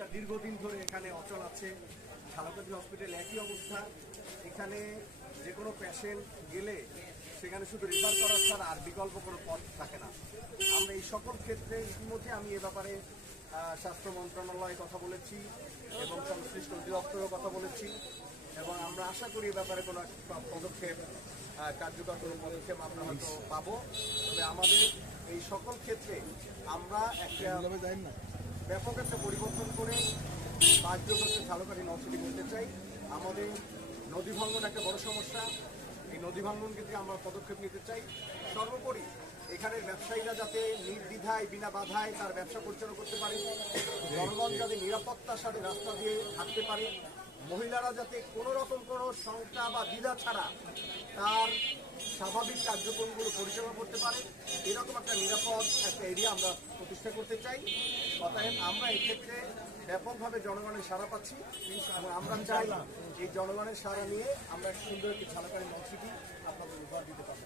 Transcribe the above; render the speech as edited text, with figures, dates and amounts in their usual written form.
এটা দীর্ঘদিন ধরে এখানে অচল আছে। ঝালকাঠি হসপিটাল একই অবস্থা। এখানে যে কোনো পেশেন্ট গেলে সেখানে শুধু রেফার করা ছাড়া আর বিকল্প কোনো পথ থাকে না। আমরা এই সকল ক্ষেত্রে ইতিমধ্যে আমি এ ব্যাপারে স্বাস্থ্য মন্ত্রণালয়ে কথা বলেছি এবং সংশ্লিষ্ট অধিদপ্তরেও কথা বলেছি এবং আমরা আশা করি এ ব্যাপারে কোনো পদক্ষেপ কার্যকর কোনো পদক্ষেপ আমরা হয়তো পাবো। তবে আমাদের এই সকল ক্ষেত্রে আমরা একটা ব্যাপক একটা পরিবর্তন করে বাহ্যগত ঝালকাঠি নদী বলতে চাই। আমাদের নদী ভাঙ্গন একটা বড় সমস্যা। এই নদী ভাঙ্গন ক্ষেত্রে আমরা পদক্ষেপ নিতে চাই। সর্বোপরি এখানের ব্যবসায়ীরা যাতে নির্দ্বিধায় বিনা বাধায় তার ব্যবসা পরিচালনা করতে পারে, জনগণ যাতে নিরাপত্তার সাথে রাস্তা দিয়ে হাঁটতে পারে, মহিলারা যাতে কোনো রকম কোনো শঙ্কা বা দ্বিধা ছাড়া তার স্বাভাবিক কার্যক্রমগুলো পরিচালনা করতে পারে, এরকম একটা নিরাপদ একটা এরিয়া আমরা প্রতিষ্ঠা করতে চাই। অতএব আমরা এক্ষেত্রে ব্যাপকভাবে জনগণের সাড়া পাচ্ছি এবং আমরা চাই এই জনগণের সাড়া নিয়ে আমরা সুন্দর একটি ঝালকাঠি নদী আপনাদের উপহার দিতে পারবো।